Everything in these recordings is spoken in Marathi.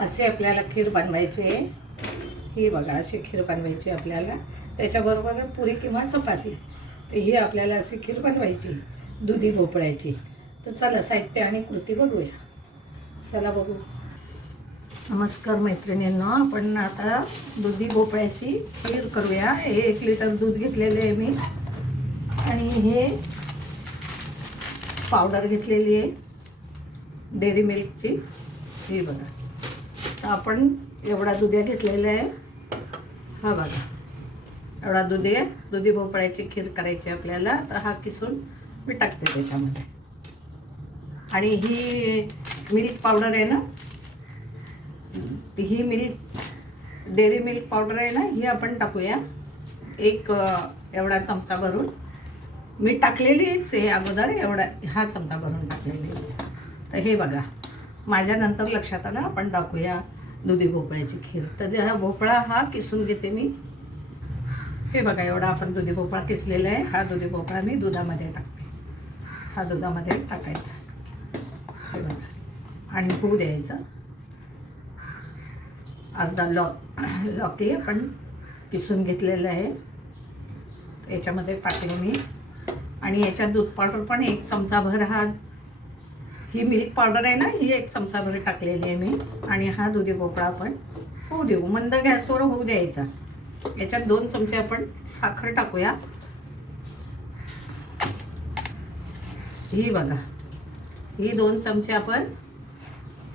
असे आपल्याला खीर बनवायची आहे. ही बघा अशी खीर बनवायची आपल्याला. त्याच्याबरोबर पुरी किंवा चपाती. तर ही आपल्याला अशी खीर बनवायची दुधी भोपळ्याची. तर चला साहित्य आणि कृती बघूया. चला बघू. नमस्कार मैत्रिणींनो आपण आता दुधी भोपळ्याची खीर करूया. हे एक लिटर दूध घेतलेले आहे मी. आणि हे पावडर घेतलेली आहे. डेअरी मिल्कची. ही बघा. आपण एवढा दुधे घेतलेला आहे. हा बघा. एवढा दुधी आहे. दुधी भोपळ्याची खीर करायची आपल्याला. तर हा किसून मी टाकते त्याच्यामध्ये. आणि ही मिल्क पावडर आहे ना? ही मिल्क डेअरी मिल्क पावडर आहे ना? ही आपण टाकूया. एक एवढा चमचा भरून. मी टाकलेलीच हे अगोदर. एवढा हा चमचा भरून टाकलेली. तर हे बघा. माझ्या नंतर लक्षात आलं आपण टाकूया दुधी भोपळ्याची खीर. तर जे हा भोपळा हा किसून घेते मी. हे बघा एवढा आपण दुधी भोपळा किसलेला आहे. हा दुधी भोपळा मी दुधामध्ये टाकते. हा दुधामध्ये टाकायचा. हे बघा. आणि होऊ द्यायचं. अर्धा लॉ लॉकी आपण किसून घेतलेलं आहे. याच्यामध्ये टाकले मी. आणि याच्यात दूध पावडर पण एक चमचाभर हा ही मिल्क पावडर आहे ना ही एक चमचाभर टाकलेली आहे मी. आणि हा दुधी भोपळा आपण होऊ देऊ. मंद गॅसवर होऊ द्यायचा. याच्यात दोन चमचे आपण साखर टाकूया. ही बघा. ही दोन चमचे आपण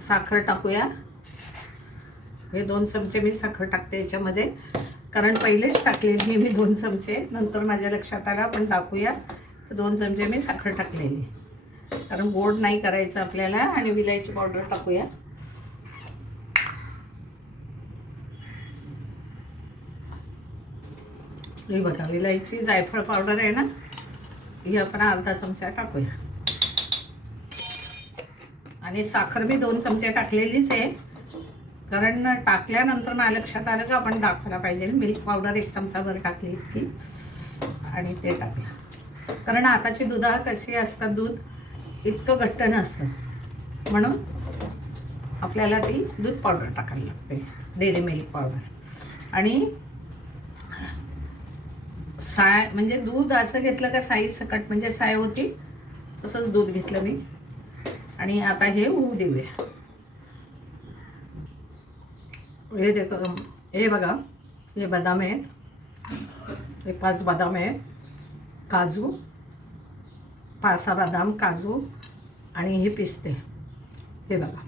साखर टाकूया. हे दोन चमचे मी साखर टाकते याच्यामध्ये. कारण पहिलेच टाकलेली मी दोन चमचे. नंतर माझ्या लक्षात आलं आपण टाकूया. तर दोन चमचे मी साखर टाकलेली. कारण गोड नाही करायचं आपल्याला आणि विलायची पावडर टाकूया. ही बघा विलायची जायफळ पावडर आहे ना ही आपण अर्धा चमचा टाकूया. आणि साखर मी दोन चमचे टाकलेलीच आहे. कारण टाकल्यानंतर मला लक्षात आलं का आपण दाखवायला पाहिजे. मिल्क पावडर एक चमचा भर टाकली इतकी. आणि ते टाकलं कारण आताची दुधा कशी असतात दूध? इतकं घट्ट नसतं. म्हणून आपल्याला ती दूध पावडर टाकायला लागते. डेअरी मिल्क पावडर आणि साय म्हणजे दूध असं घेतलं का साई सकट म्हणजे साय होती तसंच दूध घेतलं मी. आणि आता हे होऊ देऊया. हे देतो हे बघा हे बदाम आहेत. हे पाच बदाम आहेत. काजू पासा बदाम काजू आणि हे पिस्ते. हे बघा.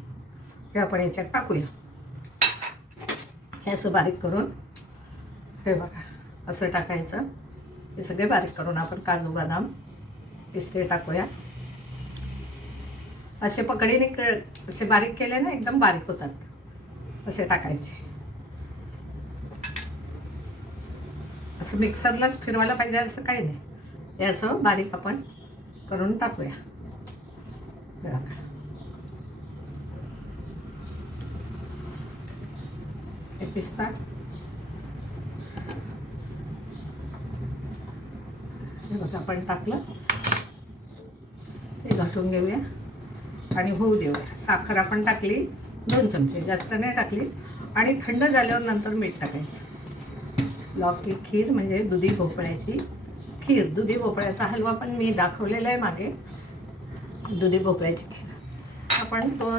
हे आपण याच्यात टाकूया. हे असं बारीक करून. हे बघा. असं टाकायचं. हे सगळे बारीक करून आपण काजू बदाम पिस्ते टाकूया. असे पकडीने क असे बारीक केले ना एकदम बारीक होतात. असे टाकायचे. असं मिक्सरलाच फिरवायला पाहिजे असं काही नाही. हे असं बारीक आपण करून टाकूया. हे बघा. हे पिस्ता. हे बघा आपण टाकलं. हे घाटून घेऊया आणि होऊ देऊया. साखर आपण टाकली दोन चमचे. जास्त नाही टाकली. आणि थंड झाल्यावर नंतर मीठ टाकायचं. लॉकी खीर म्हणजे दुधी भोपळ्याची खीर दुधी भोपळ्याचा हलवा पण मी दाखवलेला आहे मागे. दुधी भोपळ्याची खीर. आपण तो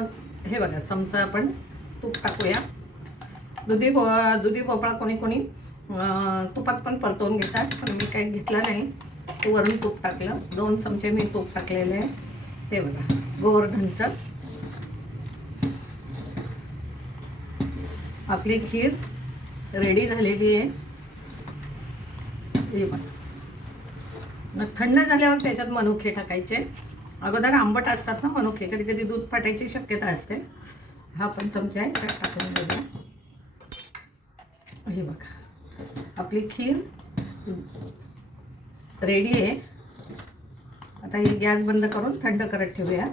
हे बघा चमचा आपण तूप टाकूया. दुधी भो दुधी भोपळा कोणी कोणी तुपात पण परतवून घेतात पण मी काही घेतला नाही. वरून तूप टाकलं. दोन चमचे मी तूप टाकलेले आहे. हे बघा गोवर्धनचं आपली खीर रेडी झालेली आहे. हे बघा. थंड झाल्यावर त्याच्यात मनुके टाकायचे. अगोदर आंबट असतात ना मनुके कधी कधी दूध फाटायची शक्यता असते. हा पण चमचा आहे टाकून घेऊया हे बघा. आपली खीर रेडी आहे. आता ही गॅस बंद करून थंड करत ठेवूया.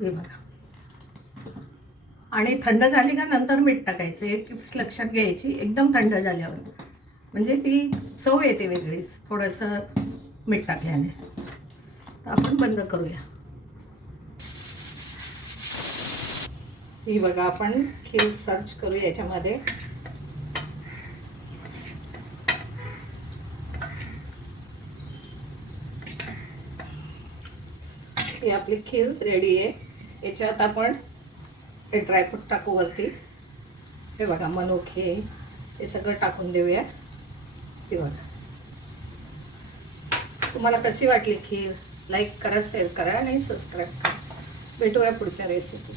हे बघा. आणि थंड झाली का नंतर मीठ टाकायचं. हे टिप्स लक्षात घ्यायची. एकदम थंड झाल्यावर. म्हणजे ती चव येते वेगळीच. थोडंसं मीठ टाकल्याने. तर आपण बंद करूया. ही बघा आपण खीर सर्च करू याच्यामध्ये. ही आपली खीर रेडी आहे. याच्यात आपण हे ड्रायफ्रूट टाकू वरती. हे बघा मनोखे हे सगळं टाकून देऊया हे बघा. तुम्हाला कशी वाटली खीर? लाईक करा शेअर करा आणि सबस्क्राईब करा. भेटूया पुढच्या रेसिपी